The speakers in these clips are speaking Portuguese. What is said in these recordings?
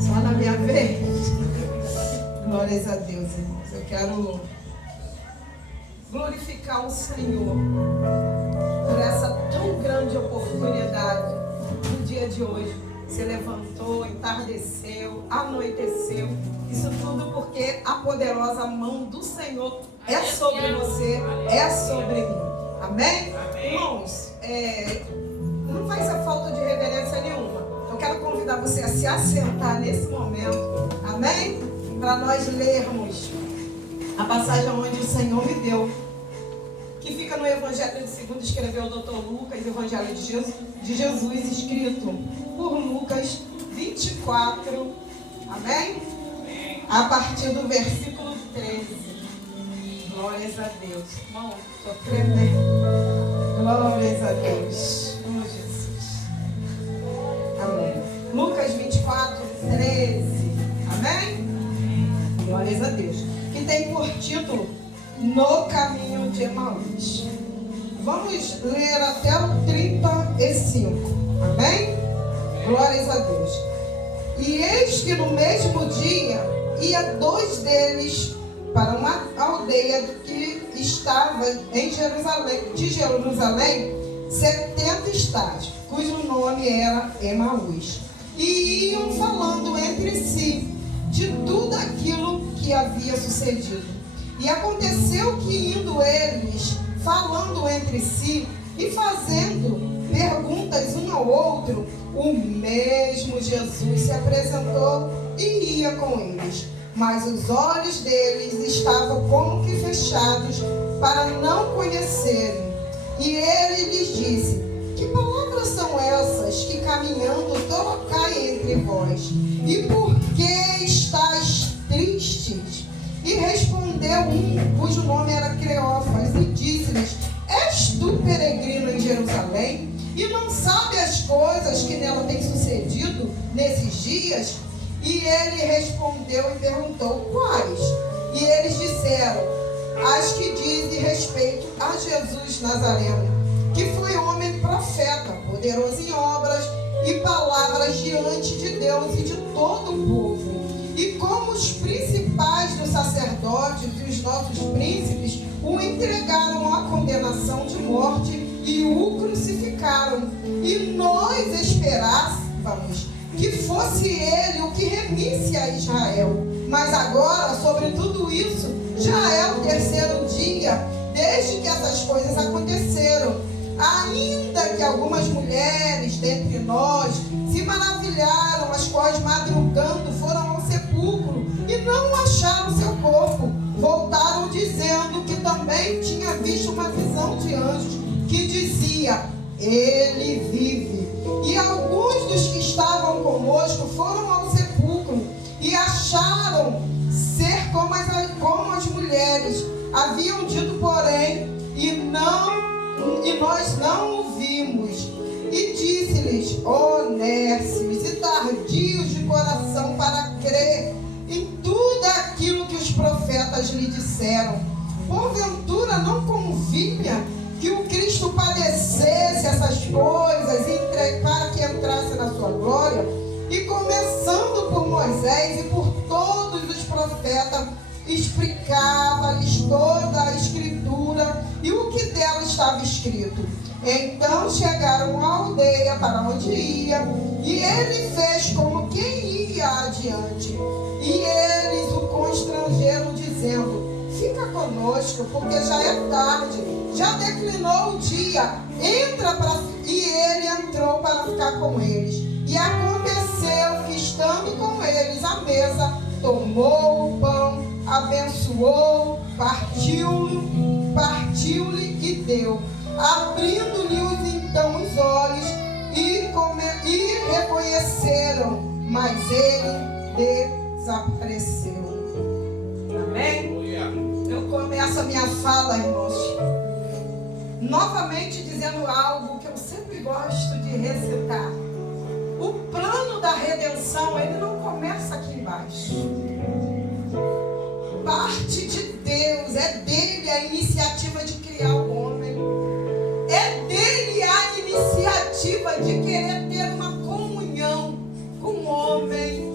Só na minha vez. Glórias a Deus, irmãos. Eu quero glorificar o Senhor por essa tão grande oportunidade no dia de hoje. Você levantou, entardeceu, anoiteceu. Isso tudo porque a poderosa mão do Senhor é sobre você, é sobre mim. Amém? Irmãos, não vai ser falta de reverência nenhuma. Eu quero convidar você a se assentar nesse momento. Amém? Para nós lermos a passagem onde o Senhor me deu, que fica no Evangelho de segundo escreveu o Dr. Lucas, Evangelho de Jesus, escrito por Lucas 24, amém? A partir do versículo 13. Glórias a Deus. Irmão, estou tremendo. Glórias a Deus. Oh, Jesus. Amém. Lucas 24, 13. Amém? Glórias a Deus. Que tem por título No Caminho de Emaús. Vamos ler até o 35. Amém? Glórias a Deus. E eis que no mesmo dia ia dois deles para uma aldeia que estava em Jerusalém, de Jerusalém, 70 estádios, cujo nome era Emaús. E iam falando entre si de tudo aquilo que havia sucedido. E aconteceu que indo eles, falando entre si e fazendo perguntas um ao outro, o mesmo Jesus se apresentou e ia com eles. Mas os olhos deles estavam como que fechados para não conhecerem. E ele lhes disse: que palavras são essas que caminhando trocai entre vós? E por que estáis tristes? E respondeu um, cujo nome era Cleófas, e disse-lhes: és tu peregrino em Jerusalém, e não sabe as coisas que nela têm sucedido nesses dias? E ele respondeu e perguntou: quais? E eles disseram: as que dizem respeito a Jesus Nazareno, que foi homem profeta, poderoso em obras e palavras diante de Deus e de todo o povo. E como os principais dos sacerdotes e os nossos príncipes o entregaram à condenação de morte e o crucificaram, e nós esperávamos que fosse ele o que remisse a Israel. Mas agora, sobre tudo isso, já é o terceiro dia desde que essas coisas aconteceram. Ainda que algumas mulheres dentre nós se maravilharam, as quais madrugando foram ao sepulcro e não acharam seu corpo, voltaram dizendo que também tinha visto uma visão de anjos que dizia: ele vive. E alguns dos que estavam conosco foram ao sepulcro e acharam ser como as mulheres haviam dito, porém, e nós não o vimos. E disse-lhes: honestos e tardios de coração para crer em tudo aquilo que os profetas lhe disseram. Porventura não convinha que o Cristo padecesse essas coisas para que entrasse na sua glória? E começando por Moisés e por todos os profetas, explicava-lhes toda a escritura e o que dela estava escrito. Então chegaram à aldeia para onde ia, e ele fez como quem ia adiante. E eles o constrangeram, dizendo: fica conosco, porque já é tarde, já declinou o dia, e ele entrou para ficar com eles. E aconteceu que, estando com eles à mesa, tomou o pão, abençoou, partiu-lhe e deu, abrindo-lhes então os olhos, e reconheceram, mas ele desapareceu. Amém? Eu começo a minha fala, irmãos, novamente dizendo algo que eu sempre gosto de recitar. O plano da redenção, ele não começa aqui embaixo. Parte de Deus, é dele a iniciativa de criar o homem. É dele a iniciativa de querer ter uma comunhão com o homem.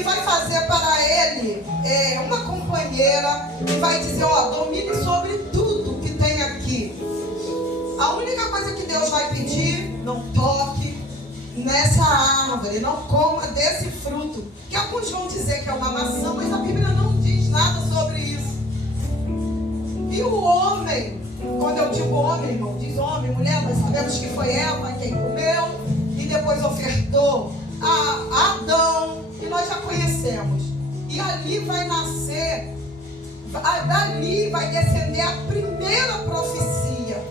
e vai fazer para ele uma companheira e vai dizer, domine sobre tudo que tem aqui. A única coisa que Deus vai pedir, não toque nessa árvore, não coma desse fruto, que alguns vão dizer que é uma maçã, mas a Bíblia não diz nada sobre isso. E o homem, quando eu digo homem, irmão, diz homem, mulher, nós sabemos que foi Eva quem comeu e depois ofertou a Adão, e nós já conhecemos. E ali vai nascer, dali vai descender a primeira profecia.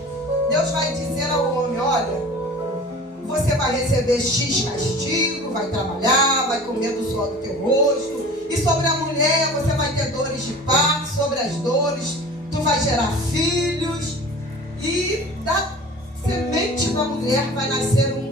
Deus vai dizer ao homem, olha, você vai receber X castigo, vai trabalhar, vai comer do suor do teu rosto. E sobre a mulher você vai ter dores de parto, sobre as dores tu vai gerar filhos. E da semente da mulher vai nascer um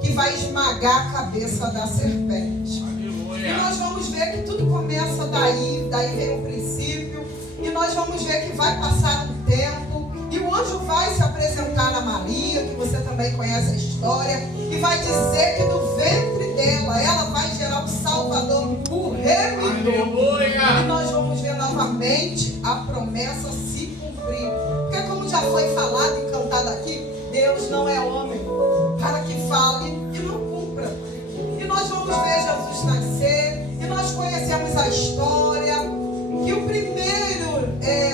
que vai esmagar a cabeça da serpente. Aleluia. E nós vamos ver que tudo começa daí vem o princípio. E nós vamos ver que vai passar um tempo. E o anjo vai se apresentar a Maria, que você também conhece a história, e vai dizer que do ventre dela, ela vai gerar o Salvador, o Remidor. E nós vamos ver novamente a promessa se cumprir. Porque como já foi falado e cantado aqui, Deus não é homem para que fale e não cumpra. E nós vamos ver Jesus nascer, e nós conhecemos a história, que o primeiro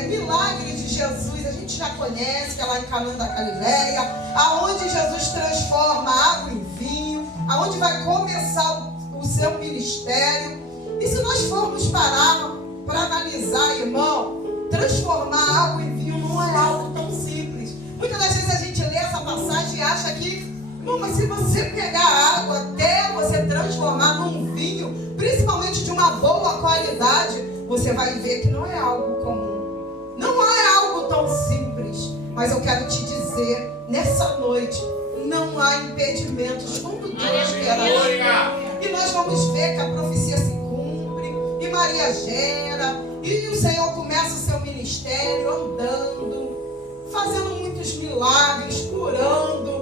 milagre de Jesus, a gente já conhece, que é lá em Caná da Galileia, aonde Jesus transforma água em vinho, aonde vai começar o seu ministério. E se nós formos parar para analisar, irmão, transformar água em vinho não é algo tão simples. Muitas das vezes a gente lê essa passagem e acha que, irmão, mas se você pegar água até você transformar num vinho, principalmente de uma boa qualidade, você vai ver que não é algo comum. Não é algo tão simples. Mas eu quero te dizer, nessa noite, não há impedimentos quando Deus quer agir. E nós vamos ver que a profecia se cumpre, e Maria gera, e o Senhor começa o seu ministério andando, fazendo muitos milagres, curando,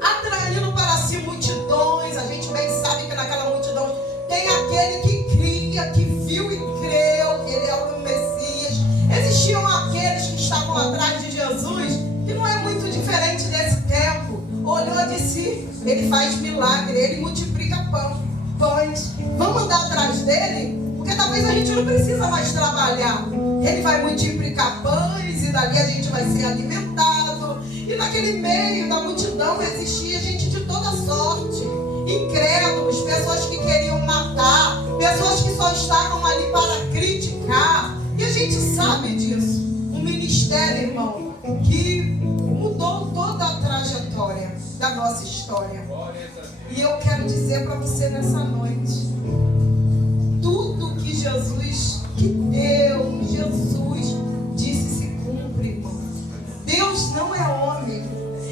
atraindo para si multidões. A gente bem sabe que naquela multidão tem aquele que cria, que viu e creu que ele é o Messias. Existiam aqueles que estavam atrás de Jesus, que não é muito diferente desse tempo. Olhou e disse, ele faz milagre, ele multiplica pães. Vamos andar atrás dele? Porque talvez a gente não precisa mais trabalhar. Ele vai multiplicar pães e dali a gente vai ser alimentado. E naquele meio da multidão existia gente de toda sorte, incrédulos, pessoas que queriam matar, pessoas que só estavam ali para criticar. E a gente sabe disso. Um ministério, irmão, que mudou toda a trajetória da nossa história. E eu quero dizer para você nessa noite, tudo que Jesus, que Deus, Jesus disse se cumpre, irmão. Deus não é homem.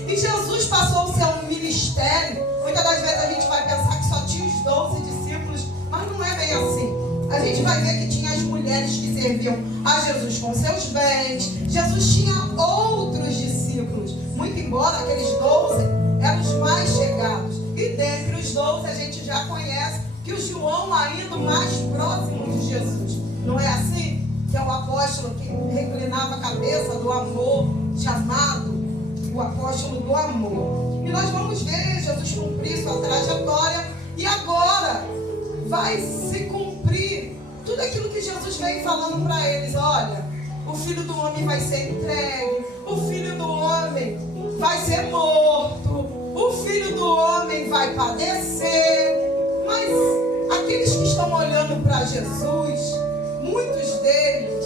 E Jesus passou o seu ministério. Muitas das vezes a gente vai pensar que só tinha os 12 discípulos, mas não é bem assim. A gente vai ver que tinha as mulheres que serviam a Jesus com seus bens. Jesus tinha outros discípulos, muito embora aqueles 12 eram os mais chegados. E dentre os 12 a gente já conhece que o João ainda mais próximo de Jesus. Não é assim? Que é o apóstolo que reclinava a cabeça do amor, chamado o apóstolo do amor. E nós vamos ver Jesus cumprir sua trajetória. E agora vai se cumprir tudo aquilo que Jesus veio falando para eles. Olha, o Filho do Homem vai ser entregue, o Filho do Homem vai ser morto, o Filho do Homem vai padecer. Mas aqueles que estão olhando para Jesus, muitos deles,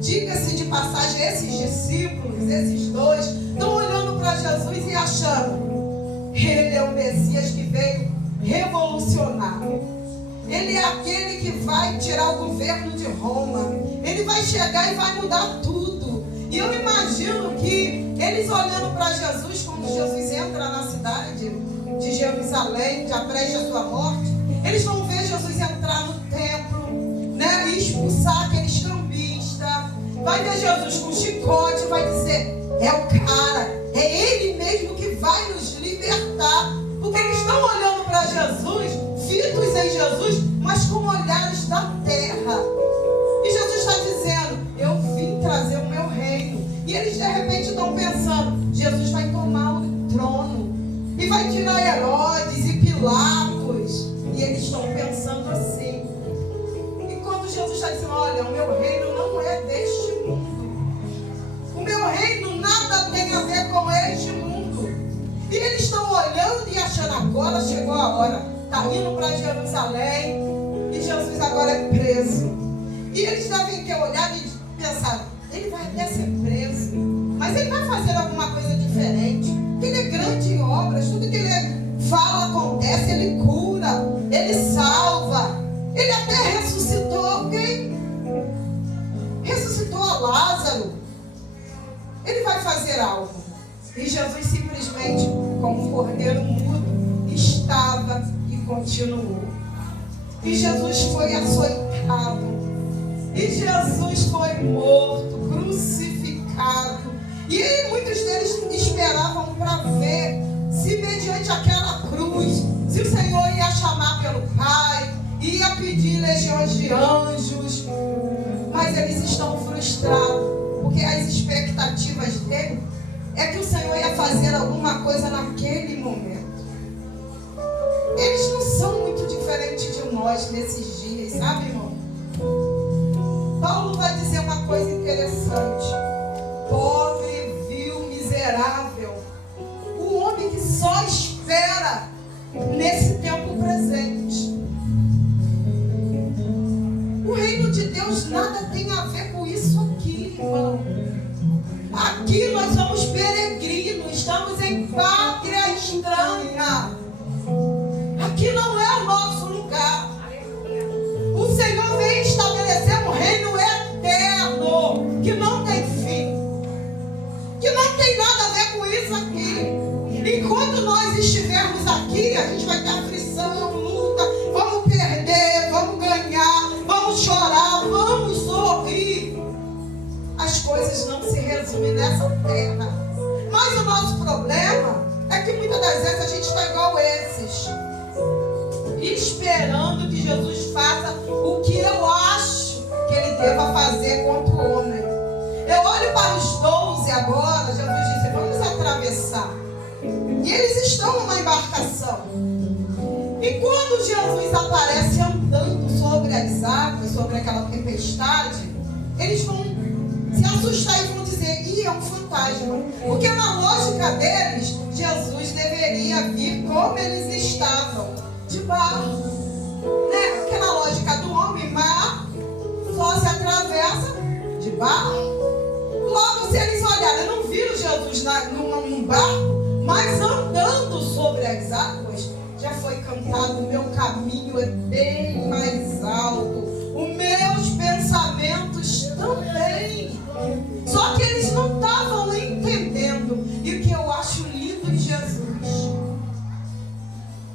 diga-se de passagem, esses discípulos, esses dois, estão olhando para Jesus e achando, ele é o Messias que veio revolucionar. Ele é aquele que vai tirar o governo de Roma. Ele vai chegar e vai mudar tudo. E eu imagino que eles olhando para Jesus, quando Jesus entra na cidade de Jerusalém, já presta a sua morte, eles vão ver Jesus entrar no templo, né, e expulsar aqueles cambistas. Vai ver Jesus com chicote, vai dizer, é o cara, é ele mesmo que vai nos libertar. Porque eles estão olhando para Jesus, olha, o meu reino não é deste mundo. O meu reino nada tem a ver com este mundo. E eles estão olhando e achando, agora chegou a hora. Está indo para Jerusalém e Jesus agora é preso. E eles devem ter olhado e pensado, ele vai até ser preso, mas ele vai fazer alguma coisa diferente. Ele é grande em obras, tudo que ele fala acontece, ele cura, ele salva. Ele até ressuscitou alguém. Ressuscitou a Lázaro. Ele vai fazer algo. E Jesus simplesmente, como um cordeiro mudo, estava e continuou. E Jesus foi açoitado. E Jesus foi morto, crucificado. E muitos deles esperavam para ver se mediante aquela cruz, se o Senhor ia chamar pelo Pai, ia pedir legiões de anjos. Mas eles estão frustrados, porque as expectativas dele é que o Senhor ia fazer alguma coisa naquele momento. Eles não são muito diferentes de nós nesses dias, sabe, irmão? Paulo vai dizer uma coisa interessante. Pobre, vil, miserável. O homem que só espera nesse tempo presente. O reino de Deus nada tem a ver com isso aqui, irmão. Aqui nós somos peregrinos, estamos em pátria estranha. Aqui não é o nosso lugar. O Senhor vem estabelecer um reino eterno, que não tem fim, que não tem nada a ver com isso aqui. Enquanto nós estivermos aqui, a gente vai ter aflição, luta, vamos perder, vamos ganhar, vamos chorar, vamos sorrir. As coisas não se resumem nessa terra. Mas o nosso problema é que muitas das vezes a gente está igual esses, esperando que Jesus faça o que eu acho que ele deva fazer contra o homem. Eu olho para os 12 agora, Jesus disse, vamos atravessar. E eles estão numa embarcação. E quando Jesus aparece andando sobre as águas, sobre aquela tempestade, eles vão se assustar e vão dizer, é um fantasma. Porque na lógica deles, Jesus deveria vir como eles estavam, de barro. Né? Porque na lógica do homem, mar só se atravessa de barro. Logo, se eles olharem, não viram Jesus num barco, mas andando sobre as águas, já foi cantado, o meu caminho é bem mais alto, os meus pensamentos também. Só que eles não estavam entendendo. E o que eu acho lindo em Jesus,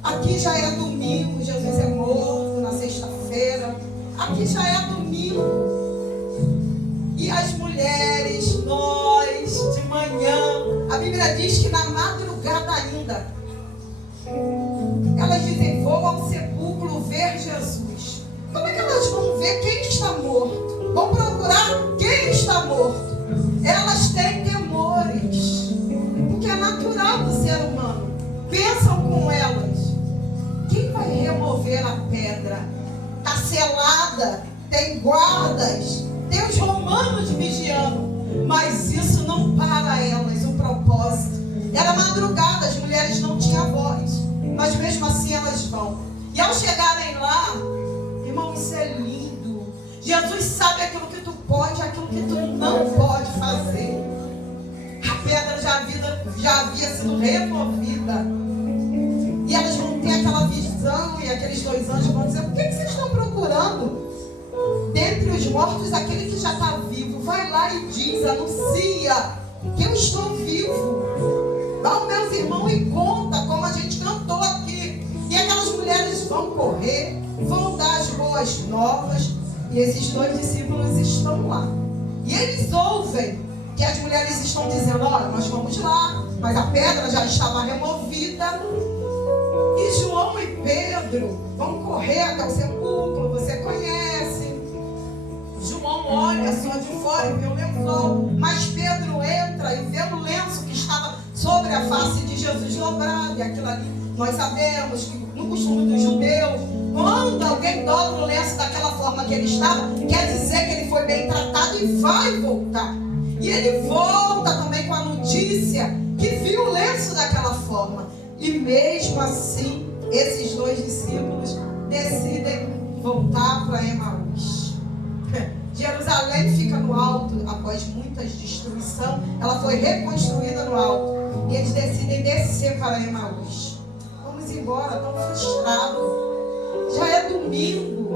aqui já é domingo, Jesus é morto na sexta-feira, aqui já é domingo. E as mulheres, nós, de manhã, a Bíblia diz que na madrugada ainda, elas dizem, vou ao sepulcro ver Jesus. Como é que elas vão ver quem está morto? Vão procurar quem está morto. Elas têm temores, porque é natural do ser humano. Pensam com elas, quem vai remover a pedra? Está selada, tem guardas, tem os romanos vigiando, mas isso não para elas, o propósito. Era madrugada, as mulheres não tinham voz, mas mesmo assim elas vão. E ao chegarem lá, irmão, isso é lindo. Jesus sabe aquilo que tu pode, aquilo que tu não pode fazer. A pedra já havia sido removida. E elas vão ter aquela visão, e aqueles 2 anjos vão dizer, o que vocês estão procurando? Dentre os mortos, aquele que já está vivo, vai lá e diz, anuncia que eu estou vivo. Dá aos meus irmãos e conta, como a gente cantou aqui. E aquelas mulheres vão correr, vão dar as boas novas, e esses 2 discípulos estão lá. E eles ouvem que as mulheres estão dizendo, olha, nós vamos lá, mas a pedra já estava removida. E João e Pedro vão correr até o sepulcro, você conhece. João olha só de fora e vê o lençol, mas Pedro entra e vê o lenço que estava sobre a face de Jesus dobrado. E aquilo ali, nós sabemos que no costume dos judeus, quando alguém dobra o lenço daquela forma que que ele estava, quer dizer que ele foi bem tratado e vai voltar. E ele volta também com a notícia que viu o lenço daquela forma. E mesmo assim, esses dois discípulos decidem voltar para Emaús. Jerusalém fica no alto, após muita destruição, ela foi reconstruída no alto. E eles decidem descer para Emaús. Vamos embora, estão frustrados. Já é domingo.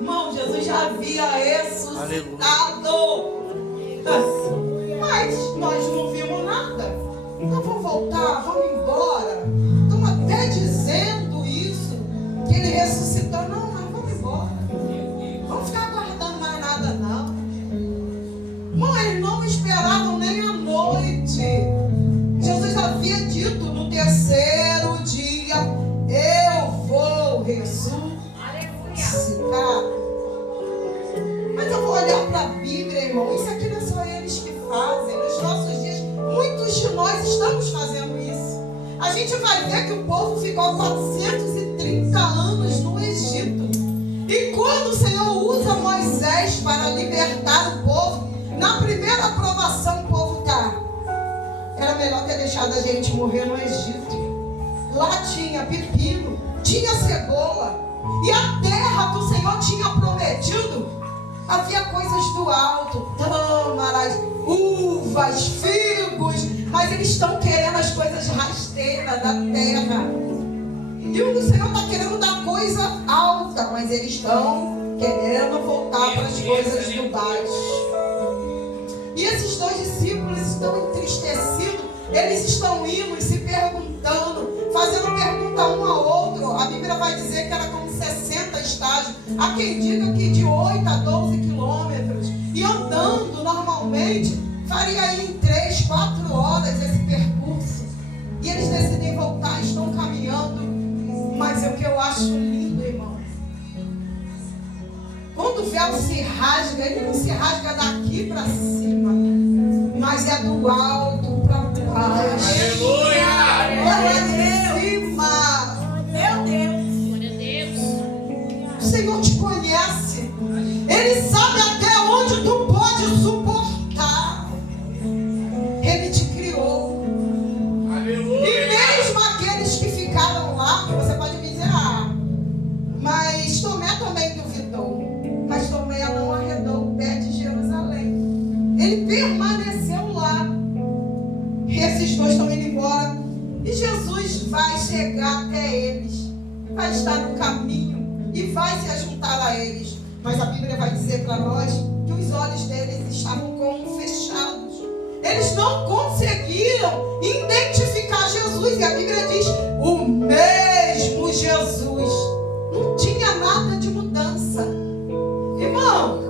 Irmão, Jesus já havia ressuscitado. Mas nós não vimos nada. Então vamos voltar, vamos embora. Estão até dizendo isso, que ele ressuscitou. Não, mas vamos embora. Vamos ficar aguardando mais nada, não. Irmão, eles não esperavam nem a noite. Jesus havia dito: no terceiro dia eu vou ressuscitar. Mas eu vou olhar para a Bíblia, irmão. Isso aqui não é só eles que fazem. Nos nossos dias, muitos de nós estamos fazendo isso. A gente vai ver que o povo ficou 430 anos no Egito. E quando o Senhor usa Moisés para libertar o povo, na primeira aprovação o povo está: era melhor ter deixado a gente morrer no Egito. Lá tinha pepino, tinha cebola. E a terra que o Senhor tinha prometido, havia coisas do alto, tâmaras, uvas, figos. Mas eles estão querendo as coisas rasteiras da terra. E o Senhor está querendo dar coisa alta, mas eles estão querendo voltar para as coisas do baixo. E esses dois discípulos estão entristecidos. Eles estão indo e se perguntando, fazendo pergunta um ao outro. A Bíblia vai dizer que era como 60 estágios. Há quem diga que de 8 a 12 quilômetros. E andando normalmente, faria aí em 3, 4 horas esse percurso. E eles decidem voltar, estão caminhando. Mas o que eu acho lindo, irmão, quando o véu se rasga, ele não se rasga daqui para cima, mas é do alto para baixo. Aleluia! Olha de cima. Meu Deus! O Senhor te conhece. Ele sabe até onde tu pode suportar. Ele te criou. Aleluia! E mesmo aqueles que ficaram lá, você pode me dizer: mas Tomé também duvidou. Mas Tomé não arredou o pé de Jerusalém. Ele permaneceu lá. E esses dois estão indo embora. E Jesus vai chegar até eles. Vai estar no caminho e vai se juntar a eles. Mas a Bíblia vai dizer para nós que os olhos deles estavam como fechados. Eles não conseguiram identificar Jesus. E a Bíblia diz: o mesmo Jesus. Não tinha nada de mudança. Irmão,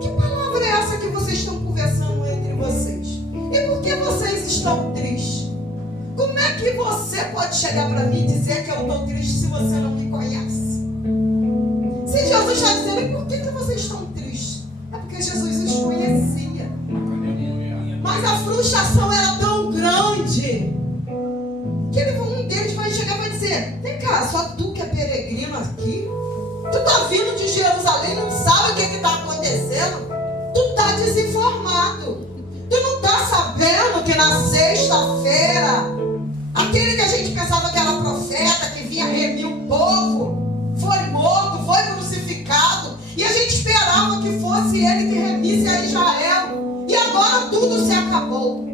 que palavra é essa que vocês estão conversando entre vocês? E por que vocês estão tristes? Como é que você pode chegar para mim e dizer que eu estou triste se você não me conhece? Se Jesus está dizendo: e por que vocês estão tristes? É porque Jesus os conhecia. Mas a frustração era tão grande que um deles vai chegar e vai dizer: vem cá, só tu que é peregrino aqui? Tu está vindo de Jerusalém, não sabe o que está acontecendo? Tu está desinformado. Tu não está sabendo que na sexta-feira, aquele que a gente pensava que era profeta, que vinha remir o povo, foi morto, foi crucificado. E a gente esperava que fosse ele que remisse a Israel. E agora tudo se acabou.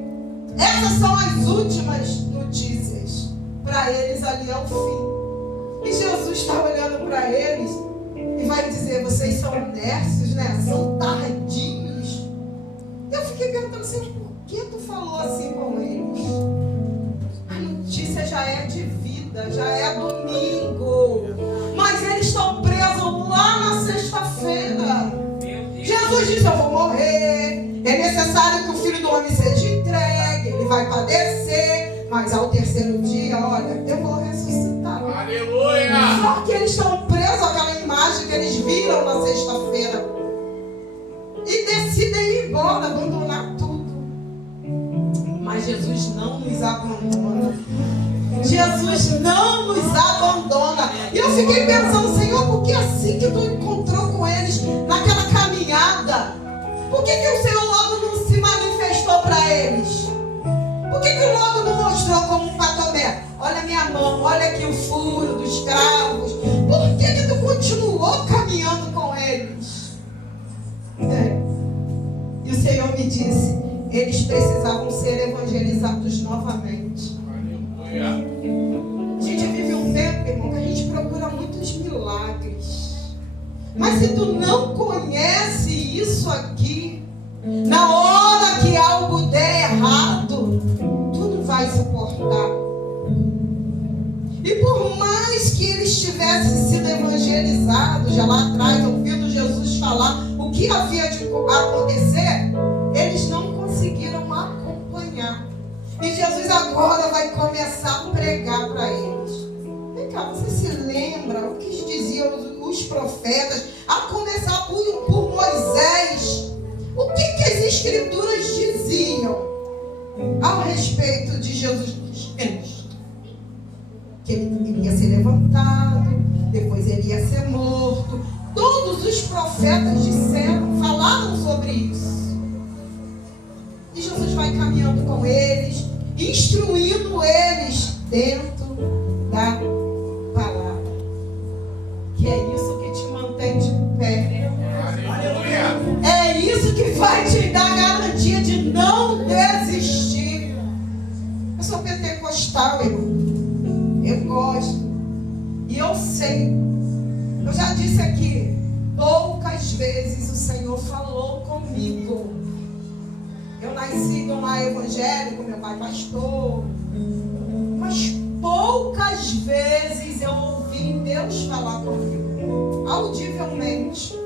Essas são as últimas notícias. Para eles ali é o fim. E Jesus está olhando para eles e vai dizer: vocês são nerds, né? São tardios. Eu fiquei perguntando: Senhor, por que tu falou assim com eles? A notícia já é de vida, já é domingo. Mas eles estão presos lá na sexta-feira. Jesus diz: eu vou morrer. É necessário que o Filho do Homem seja entregue. Ele vai padecer. Mas ao terceiro dia, olha, eu vou ressuscitar. Aleluia! Só que eles estão presos àquela imagem que eles viram na sexta-feira. E decidem ir embora, abandonar tudo. Mas Jesus não nos abandona. Jesus não nos abandona. E eu fiquei pensando: Senhor, por que assim que tu encontrou com Por que o Senhor logo não se manifestou para eles? Por que logo não mostrou como para Tomé? Olha a minha mão, olha aqui o furo dos cravos. Por que tu continuou caminhando com eles? E o Senhor me disse, eles precisavam ser evangelizados novamente. A gente vive um tempo, irmão, que a gente procura muitos milagres. Mas se tu não conhece isso aqui, na hora que algo der errado, tu não vai suportar. E por mais que eles tivessem sido evangelizados já lá atrás, ouvindo Jesus falar o que havia de acontecer, eles não conseguiram acompanhar. E Jesus agora vai começar a pregar para eles. Vem cá, você se lembra o que diziam os profetas, a começar por Moisés? O que as Escrituras diziam ao respeito de Jesus Cristo? Que ele iria ser levantado, depois ele ia ser morto. Todos os profetas falaram sobre isso. E Jesus vai caminhando com eles, instruindo eles dentro da palavra. Que é isso que te mantém de pé. É isso que vai te dar garantia de não desistir. Eu sou pentecostal, irmão. Eu gosto. E eu sei. Eu já disse aqui, poucas vezes o Senhor falou comigo. Eu nasci no lar evangélico, meu pai pastor. Mas poucas vezes eu ouvi Deus falar comigo. Audivelmente.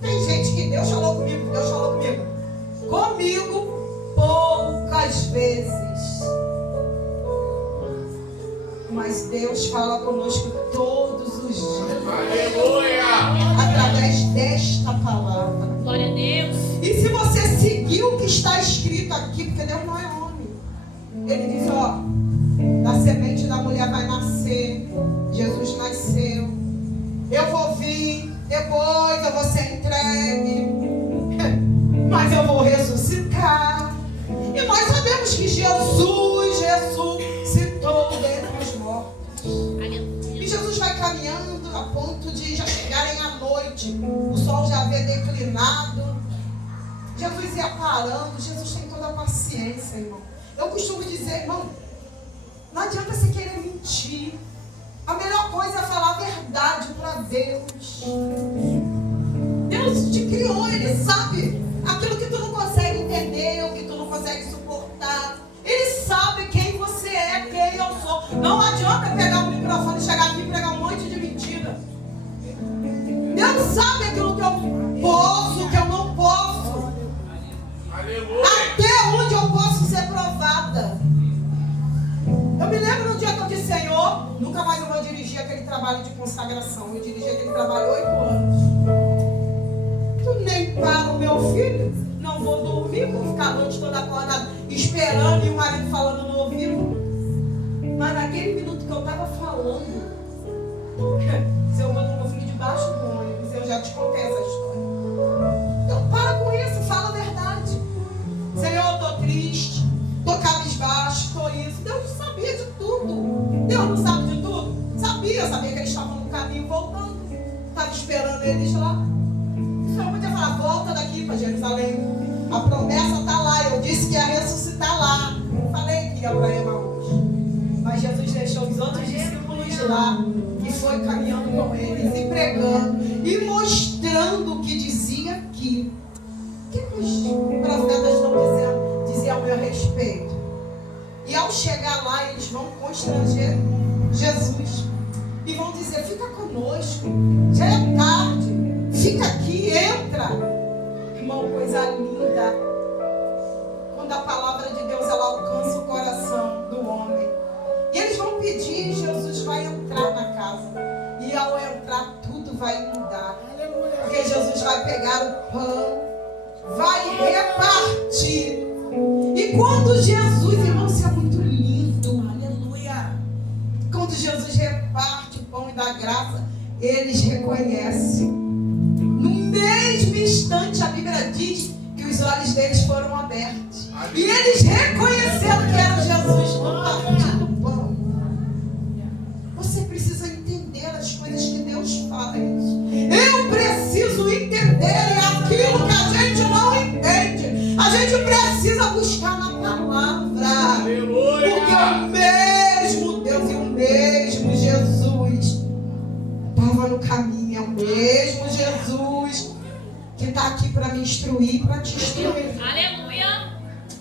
Tem gente que Deus falou comigo. Comigo, poucas vezes. Mas Deus fala conosco todos os dias. Aleluia! Através desta palavra. Glória a Deus. E se você seguir o que está escrito aqui, porque Deus não é homem. Ele diz, da semente da mulher vai nascer. Jesus nasceu. Eu vou vir, depois eu vou ser entregue. Mas eu vou ressuscitar. E nós sabemos que Jesus ressuscitou dentre os mortos. E Jesus vai caminhando a ponto de já chegarem à noite. O sol já havia declinado. Jesus ia parando. Jesus tem toda a paciência, irmão. Eu costumo dizer, irmão, não adianta você querer mentir. A melhor coisa é falar a verdade para Deus. Deus te criou, Ele sabe aquilo que tu não consegue entender, o que tu não consegue suportar. Ele sabe quem você é, quem eu sou. Não adianta pegar o microfone e chegar aqui e pregar um monte de mentira. Deus sabe aquilo que eu posso, que eu não posso. Aleluia! Até onde eu posso ser provada. Eu me lembro no dia que eu disse, Senhor, nunca mais eu vou dirigir aquele trabalho de consagração. Eu dirigi aquele trabalho 8 anos. Tu nem para o meu filho, não vou dormir, vou ficar a noite toda acordada esperando e o marido falando no ouvido. Mas naquele minuto que eu estava falando, se eu boto meu filho debaixo do ônibus, eu já te contei essa história. Então para com isso, fala a verdade. Senhor, eu estou triste, estou cabisbaixo, estou isso. Deus sabia de tudo. Deus não sabe de tudo? Sabia que eles estavam no caminho voltando. Estava esperando eles lá. O Senhor podia falar, volta daqui para Jerusalém. A promessa está lá. Eu disse que ia ressuscitar lá. Falei que ia para Emaús. Mas Jesus deixou os outros discípulos lá. E foi caminhando com eles e pregando. E mostrando o que dizia aqui. O que os profetas estão diziam ao meu respeito? E ao chegar lá, eles vão constranger Jesus. E vão dizer, fica conosco. Já é tarde. Fica aqui, entra. Irmão, coisa linda. Quando a palavra de Deus ela alcança o coração do homem. E eles vão pedir e Jesus vai entrar na casa. E ao entrar, tudo vai mudar. Porque Jesus vai pegar o pão, vai repartir. E quando Jesus, irmão, isso é muito lindo. Aleluia. Quando Jesus reparte o pão e dá graça, eles reconhecem. No mesmo instante, a Bíblia diz que os olhos deles foram abertos. E eles reconheceram que era Jesus no partir do pão. Você precisa entender as coisas que Deus faz. Eu preciso entender aquilo que a gente não entende. A gente precisa buscar na palavra. Porque o mesmo Deus e o mesmo Jesus estava no caminho. É o mesmo Jesus que está aqui para me instruir, para te instruir. Aleluia.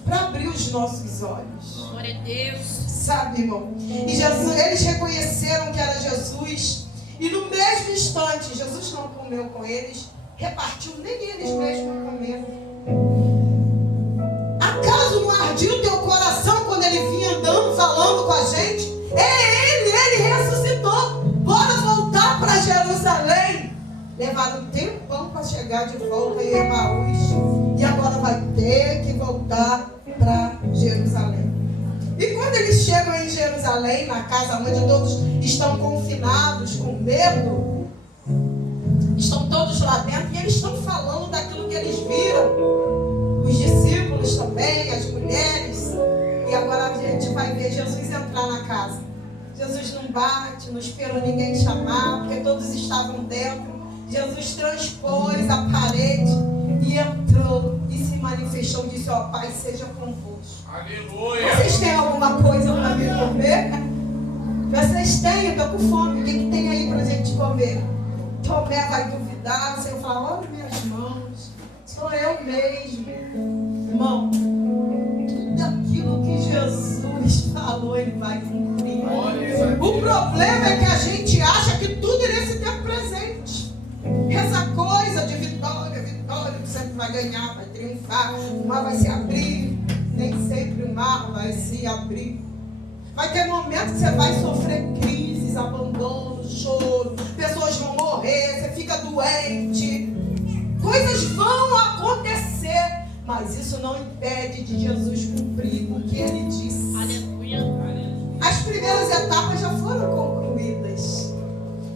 Para abrir os nossos olhos. Glória a Deus. Sabe, irmão? E Jesus, eles reconheceram que era Jesus. E no mesmo instante, Jesus não comeu com eles, repartiu, nem eles mesmos comeram. Acaso não ardia o teu coração quando ele vinha andando, falando com a gente? Ele ressuscitou. Bora voltar para Jerusalém. Levaram um tempão para chegar de volta em Emaús. E agora vai ter que voltar para Jerusalém. E quando eles chegam em Jerusalém, na casa onde todos estão confinados, com medo, estão todos lá dentro e eles estão falando daquilo que eles viram. Os discípulos também, as mulheres. E agora a gente vai ver Jesus entrar na casa. Jesus não bate, não esperou ninguém chamar, porque todos estavam dentro. Jesus transpôs a parede e entrou e se manifestou e disse: ó Pai, seja convosco. Aleluia. Vocês têm alguma coisa para me comer? Vocês têm? Eu estou com fome. O que tem aí para a gente comer? Tomé vai duvidar. Você vai falar: olha minhas mãos, sou eu mesmo. Irmão, tudo aquilo que Jesus falou, ele vai cumprir. O problema é que a gente acha que tudo é nesse tempo presente. Essa coisa de vitória, que sempre vai ganhar, vai triunfar, o mar vai se abrir. Nem sempre o mar vai se abrir. Vai ter momentos que você vai sofrer crises, abandono, choro, pessoas vão morrer, você fica doente, coisas vão acontecer, mas isso não impede de Jesus cumprir o que ele disse. Aleluia. As primeiras etapas já foram concluídas.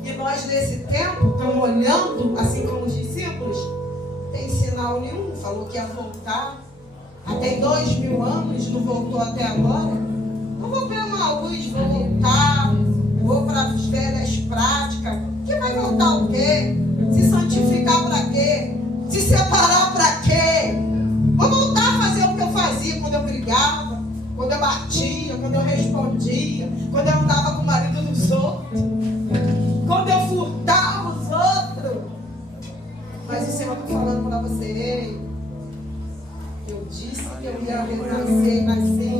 E nós nesse tempo estamos olhando, assim como os discípulos, não tem sinal nenhum, falou que ia voltar. Até 2000 anos, não voltou até agora. Não vou para Emaús, vou voltar, vou para as velhas práticas. Que vai voltar o quê? Se santificar para quê? Se separar para quê? Vou voltar a fazer o que eu fazia quando eu brigava, quando eu batia, quando eu respondia, quando eu andava com o marido dos outros, quando eu furtava os outros. Mas o Senhor está falando para você: eu disse que eu ia renascer e nasci.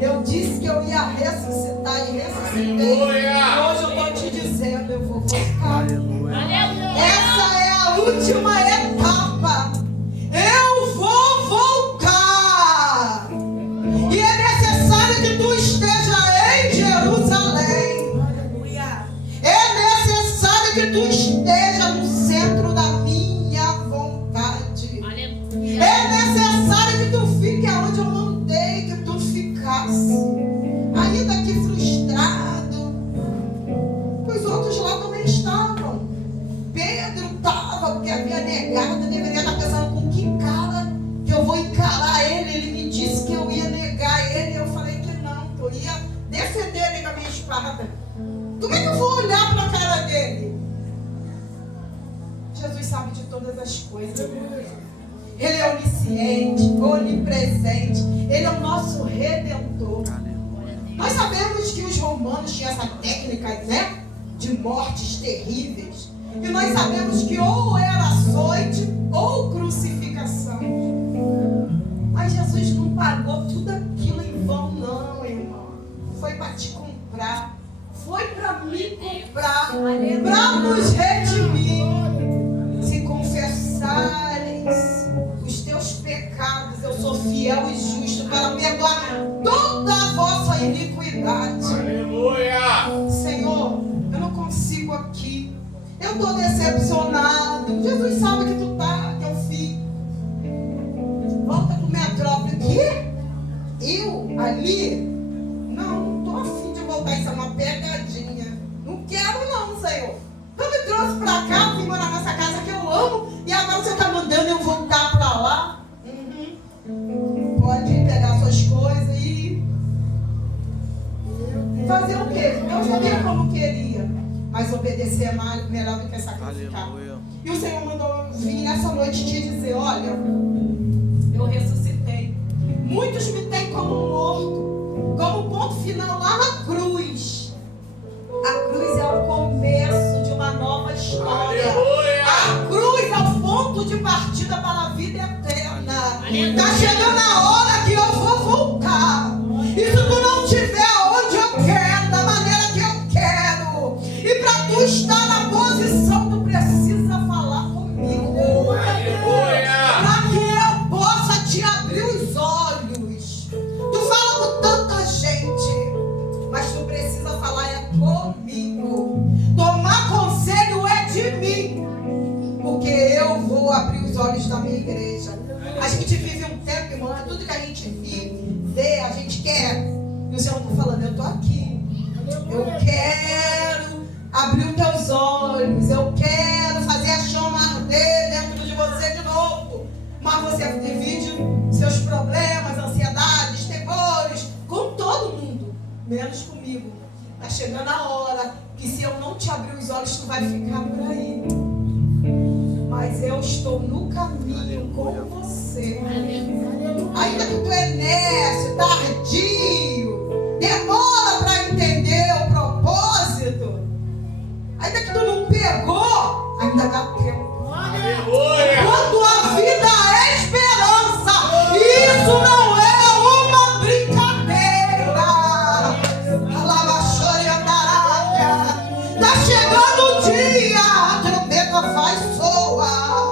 Eu disse que eu ia ressuscitar e ressuscitei. E hoje eu estou te dizendo, eu vou voltar. Essa é a última etapa. Eu vou voltar. E é necessário que tu esteja em Jerusalém. É necessário que tu esteja no centro da minha vontade. É necessário que tu fique aonde eu mandei que tu ficasse. Ainda que frustrado. Os outros lá também estavam. Pedro estava, porque havia negado. Deveria estar pensando: com que cara que eu vou encarar ele? Ele me disse que eu ia negar ele. Eu falei que não, que eu ia defender ele com a minha espada. Como é que eu vou olhar para a cara dele? Jesus sabe de todas as coisas. Ele é onisciente, onipresente. Ele é o nosso Redentor. Nós sabemos que os romanos tinham essa técnica, né, de mortes terríveis. E nós sabemos que ou era açoite ou crucificação. Mas Jesus não pagou tudo aquilo em vão, não, irmão. Foi para te comprar. Foi para me comprar. Para nos redimir. Se confessares os teus pecados, eu sou fiel e justo para perdoar toda a vossa iniquidade. Aleluia! Senhor, eu não consigo aqui. Eu estou decepcionado. Jesus sabe que tu tá, teu filho. Volta pro metrópole. Que? Eu? Ali? Não estou afim de voltar. Isso é uma pegadinha. Não quero não, Senhor. Tu me trouxe pra cá, vim morar nessa casa que eu amo, e agora você está mandando eu voltar pra lá? obedecer é melhor do que sacrificar. Aleluia. E o Senhor mandou vir nessa noite te dizer: olha, eu ressuscitei. Muitos me têm como morto, como ponto final lá na cruz. A cruz é o começo de uma nova história. Aleluia. A cruz é o ponto de partida para a vida eterna. Aleluia. Está chegando a hora que eu vou voltar. E se tu não estiver onde eu quero, da maneira que eu quero, e para tu estar na posição, tu precisa falar comigo. Para que eu possa te abrir os olhos. Tu fala com tanta gente, mas tu precisa falar é comigo. Tomar conselho é de mim, porque eu vou abrir os olhos da minha igreja. A gente vive um tempo, irmão, tudo que a gente vê, a gente quer. E o Senhor está falando: eu estou aqui. Eu quero abrir os teus olhos. Eu quero fazer a chama arder dentro de você de novo. Mas você divide seus problemas, ansiedades, temores com todo mundo, menos comigo. Está chegando a hora que, se eu não te abrir os olhos, tu vai ficar por aí. Mas eu estou no caminho com você. Ainda que tu é nécio, tardio, demora para entender o propósito, ainda que tu não pegou, ainda dá tempo. Aleluia. Quando a vida é esperança, isso não é uma brincadeira. Está chegando o dia, a trombeta vai soar.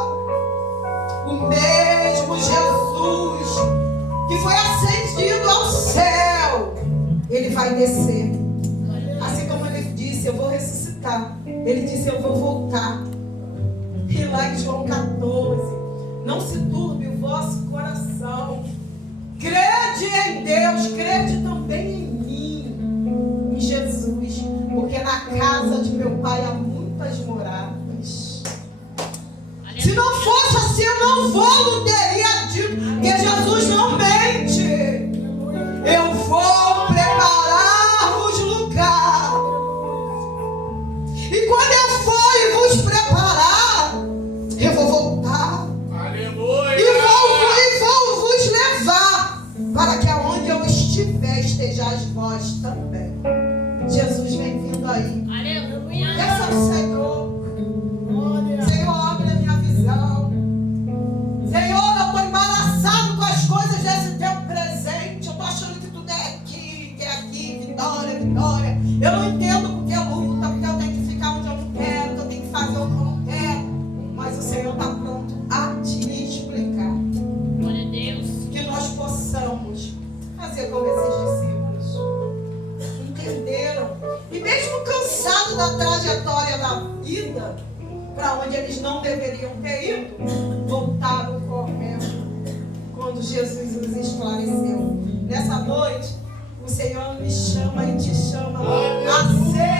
O mesmo Jesus que foi ascendido ao céu, ele vai descer. Assim como ele disse: eu vou ressuscitar. Ele disse: eu vou voltar. E lá em João 14: não se turbe o vosso coração. Crede em Deus, crede também em mim, em Jesus. Porque na casa de meu Pai há muitas moradas. Se não fosse assim, eu não teria dito, porque Jesus não mente. Eu vou preparar-vos lugar. E quando eu for e vos preparar, eu vou voltar. Aleluia. E vou vos levar, para que aonde eu estiver, estejais vós também. Jesus vem vindo aí. Aleluia. Peça ao Senhor. Senhor, abre a minha visão. Senhor, eu estou embaraçado com as coisas desse tempo presente. Eu estou achando que tudo é aqui, vitória, vitória. Eu não entendo porque eu luto, porque eu tenho que ficar onde eu não quero, que eu tenho que fazer o que eu não quero. Mas o Senhor está pronto a te explicar. Glória a Deus. Que nós possamos fazer como esses discípulos. Entenderam? E mesmo cansados da trajetória da vida, para onde eles não deveriam ter ido, voltaram correndo quando Jesus os esclareceu. Nessa noite, o Senhor me chama e te chama a ser